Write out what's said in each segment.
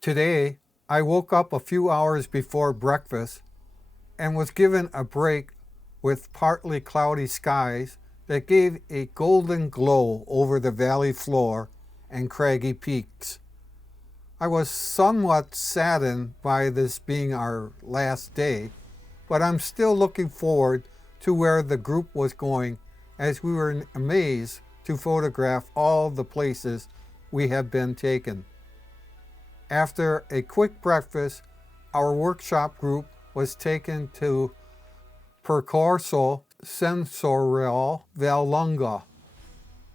Today, I woke up a few hours before breakfast and was given a break with partly cloudy skies that gave a golden glow over the valley floor and craggy peaks. I was somewhat saddened by this being our last day, but I'm still looking forward to where the group was going as we were amazed to photograph all the places we have been taken. After a quick breakfast, our workshop group was taken to Percorso sensoriale Vallunga.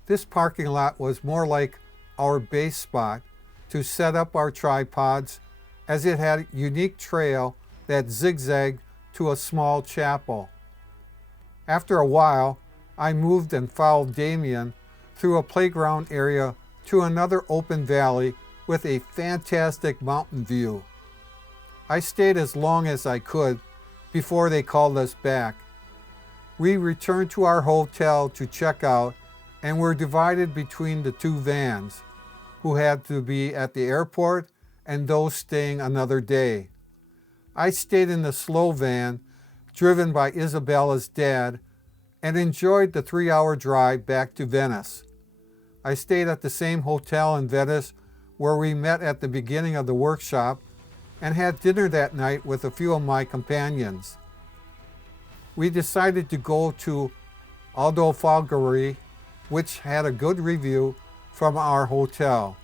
This parking lot was more like our base spot to set up our tripods, as it had a unique trail that zigzagged to a small chapel. After a while, I moved and followed Damien through a playground area to another open valley with a fantastic mountain view. I stayed as long as I could before they called us back. We returned to our hotel to check out and were divided between the two vans, who had to be at the airport and those staying another day. I stayed in the slow van, driven by Issabella's dad, and enjoyed the 3-hour drive back to Venice. I stayed at the same hotel in Venice where we met at the beginning of the workshop and had dinner that night with a few of my companions. We decided to go to Al-Do Fogheri, which had a good review from our hotel.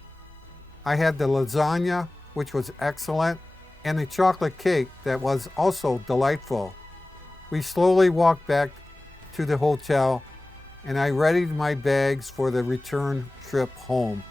I had the lasagna, which was excellent, and a chocolate cake that was also delightful. We slowly walked back to the hotel and I readied my bags for the return trip home.